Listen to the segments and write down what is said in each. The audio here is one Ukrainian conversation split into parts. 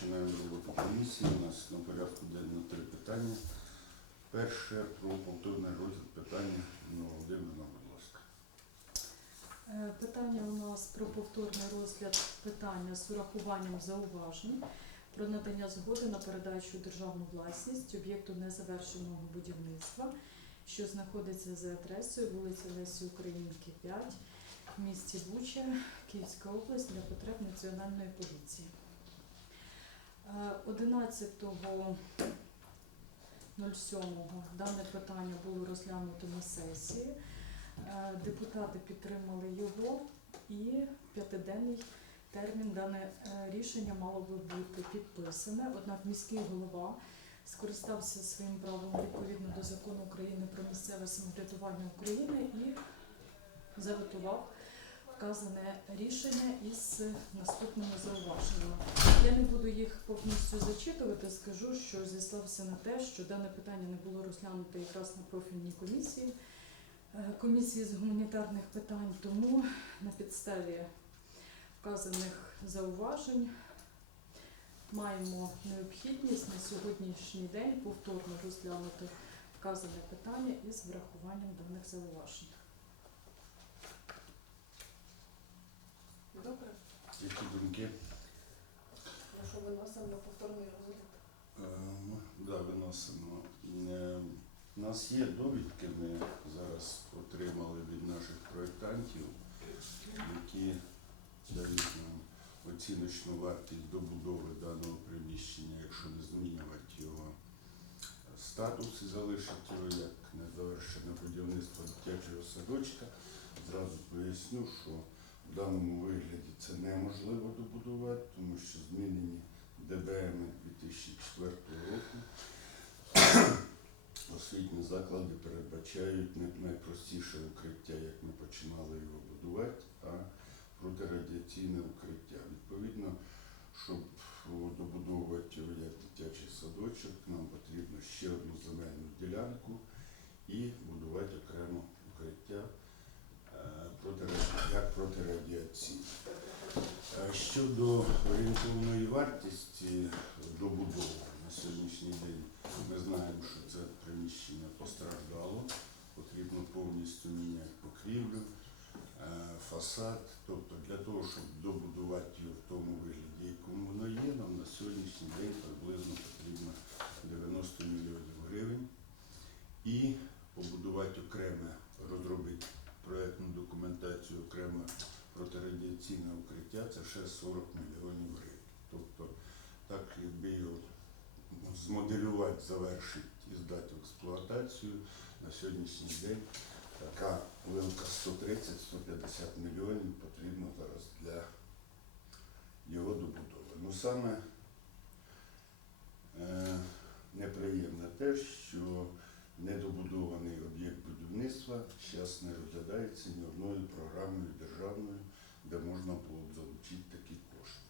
Починаємо роботу комісії. У нас на порядку денно три питання. Перше про повторний розгляд питання ну, Володимирівна, будь ласка. Е, Питання у нас про повторний розгляд питання з урахуванням зауважень про надання згоди на передачу державну власність об'єкту незавершеного будівництва, що знаходиться за адресою вулиця Лесі Українки, 5, в місті Буча, Київська область для потреб Національної поліції. Е, 11.07 дане питання було розглянуто на сесії. Е, Депутати підтримали його і п'ятиденний термін дане е, рішення мало би бути підписане. Однак міський голова скористався своїм правом відповідно до закону України про місцеве самоврядування України і заветував вказане рішення із наступними зауваженнями. Я не буду їх повністю зачитувати, скажу, що зіслався на те, що дане питання не було розглянуто якраз на профільній комісії е, комісії з гуманітарних питань, тому на підставі вказаних зауважень маємо необхідність на сьогоднішній день повторно розглянути вказане питання із врахуванням даних зауважень. Добре, Які думки? прошу виносимо на повторний розгляд. Ем, Да, виносимо. Е, У нас є довідки, ми зараз отримали від наших проєктантів, які дають нам оціночну вартість добудови даного приміщення, якщо не змінювати його статус і залишити його як незавершене будівництво дитячого садочка. Зразу поясню, що в даному вигляді це неможливо добудувати, тому що змінені ДБМ 2004 року. Освітні заклади передбачають найпростіше укриття, як ми починали його будувати, а протирадіаційне укриття. Відповідно, щоб добудовувати як дитячий садочок, нам потрібно ще одну земельну ділянку і будувати окремо укриття е, протираді- як протирадіаційне. Е, Щодо орієнтовної вартості добудови на сьогоднішній день, ми знаємо, що це приміщення постраждало, потрібно повністю міняти покрівлю, е, фасад. Тобто для того, щоб добудувати його в тому вигляді, якому воно є, нам на сьогоднішній день приблизно потрібно 90 мільйонів гривень і побудувати окреме, розробити проєктну документацію окремо протирадіаційне укриття це ще 40 мільйонів гривень. Тобто, так якби його змоделювати, завершити і здати в експлуатацію, на сьогоднішній день така вилка 130-150 мільйонів потрібно зараз для його добудови. Ну саме е, неприємне те, що недобудований об'єкт будівництва зараз не розглядається ні одною програмою державною, де можна було б залучити такі кошти.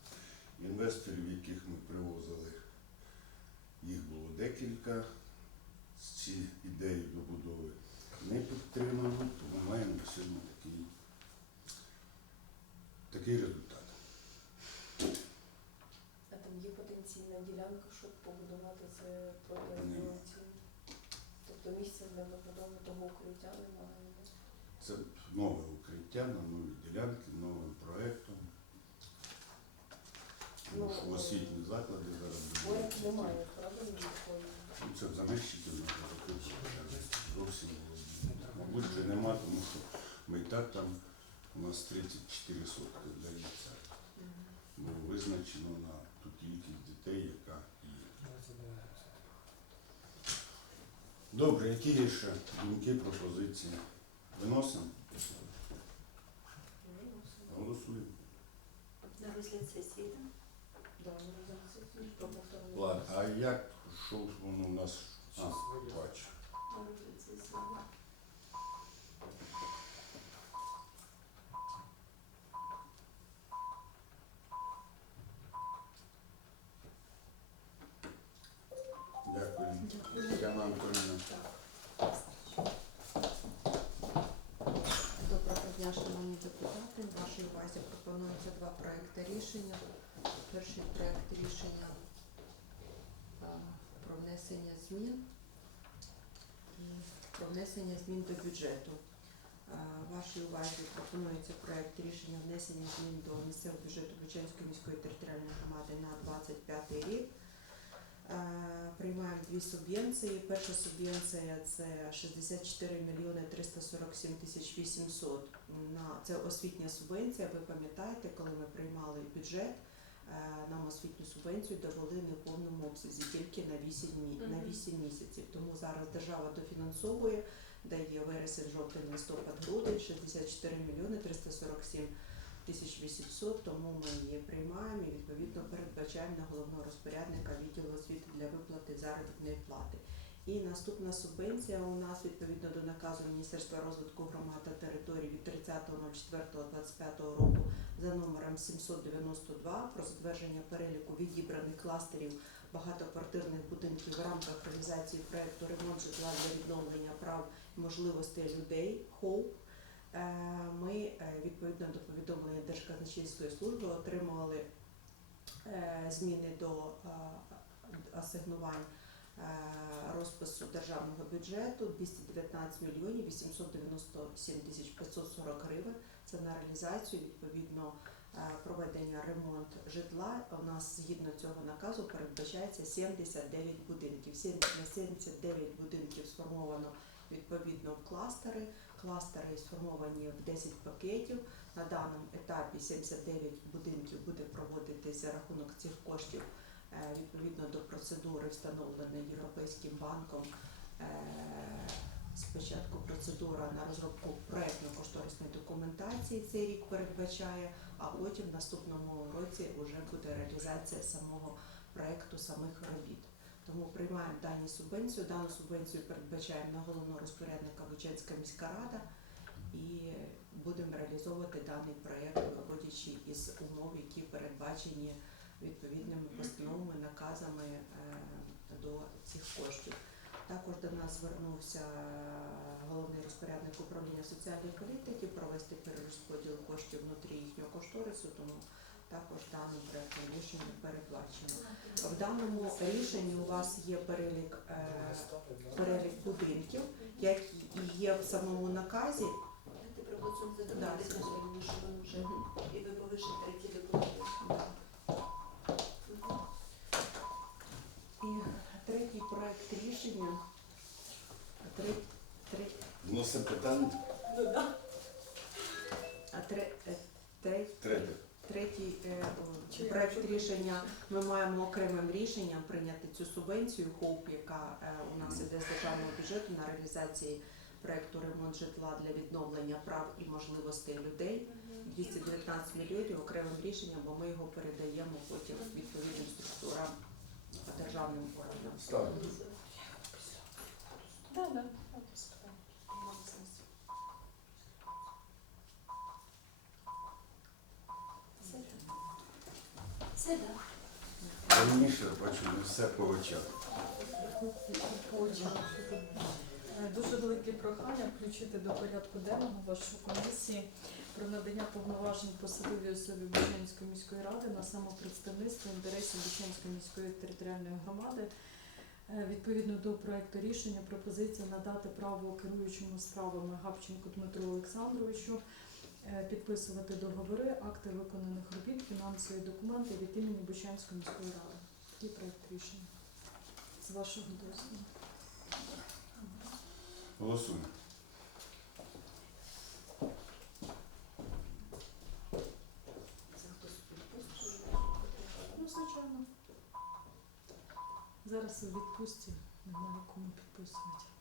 Інвесторів, яких ми привозили, їх було декілька. З ці ідеї добудови не підтримано, тому маємо на сьогодні такий, такий результат. А там є потенційна ділянка, щоб побудувати це протирадіаційне. Тобто місця для добудови того укриття немає. Це нове укриття на новій Ну, освітні заклади зараз немає, правда. Ну, Це в заміщити зовсім мабуть вже нема, тому що ми і так там у нас 34 сотки здається. Було визначено на ту кількість дітей, яка є. Добре, які є ще думки, пропозиції? Виносимо? Виносимо. Голосуємо. На розгляд сесії, так? Ладно, а як що воно у нас? А, бачу. Дякую. Тетяна Анатоліївна. Доброго дня, шановні депутати. Вашій увазі пропонується два проекти рішення. Перший проєкт рішення про внесення змін і про внесення змін до бюджету. Вашій увазі пропонується проєкт рішення внесення змін до місцевого бюджету Бучанської міської територіальної громади на 25 рік. Приймаємо дві субвенції. Перша субвенція це 64 мільйони 347 тисяч 800. Це освітня субвенція. Ви пам'ятаєте, коли ми приймали бюджет нам освітню субвенцію довели не в повному обсязі, тільки на 8, мі- на Мгм. 8 місяців. Тому зараз держава дофінансовує, дає вересень, жовтень, листопад, грудень 64 мільйони 347 тисяч 800, тому ми її приймаємо і відповідно передбачаємо на головного розпорядника відділу освіти для виплати заробітної плати. І наступна субвенція у нас відповідно до наказу Міністерства розвитку громад та територій від 30.04.25 року за номером 792 про затвердження переліку відібраних кластерів багатоквартирних будинків в рамках реалізації проекту ремонт житла для відновлення прав і можливостей людей ХОУП. Е, Ми е, відповідно до повідомлення Держказначейської служби отримували е, зміни до асигнувань розпису державного бюджету 219 мільйонів 897 тисяч 540 гривень. Це на реалізацію відповідно е, проведення ремонт житла. У нас згідно цього наказу передбачається 79 будинків. Сім- На 79 будинків сформовано відповідно в кластери. Кластери сформовані в 10 пакетів. На даному етапі 79 будинків буде проводитись за рахунок цих коштів е, відповідно до процедури, встановленої Європейським банком. Е, Спочатку процедура на розробку проектно-кошторисної документації цей рік передбачає, а потім в наступному році вже буде реалізація самого проекту, самих робіт. Тому приймаємо дані субвенцію. Дану субвенцію передбачаємо на головного розпорядника Бучанська міська рада і будемо реалізовувати даний проект, виходячи із умов, які передбачені відповідними постановами, наказами е, до цих коштів. Також до нас звернувся головний розпорядник управління соціальної політики провести перерозподіл коштів внутрі їхнього кошторису, тому також даним проектом рішення передбачено. В даному рішенні у вас є перелік, е, перелік будинків, як і є в самому наказі. Дайте пропозицію Да. задавати що воно вже і ви повишите ті документи. Да. Мгм. І третій рішення. Три, три, Вносимо питання. Ну да. а три, е, три, Третє. третій е, о, Чи проект рішення. Ми маємо окремим рішенням прийняти цю субвенцію ХОП, яка е, у нас іде з державного бюджету на реалізації проекту ремонт житла для відновлення прав і можливостей людей. 219 мільйонів окремим рішенням, бо ми його передаємо потім відповідним структурам державним органам. Ставлю. Да, да. Все так. Все так. Раніше бачу, не все по очах. Е, Дуже велике прохання включити до порядку денного вашу комісію про надання повноважень посадовій особі Бучанської міської ради на самопредставництво інтересів Бучанської міської територіальної громади. Е, Відповідно до проекту рішення пропозиція надати право керуючому справами Гапченку Дмитру Олександровичу е, підписувати договори, акти виконаних робіт, фінансові документи від імені Бучанської міської ради. Такий проект рішення. З вашого дозволу. Голосуємо. Це хтось підписує. Ну, звичайно. Зараз відпустці немає кому підписувати.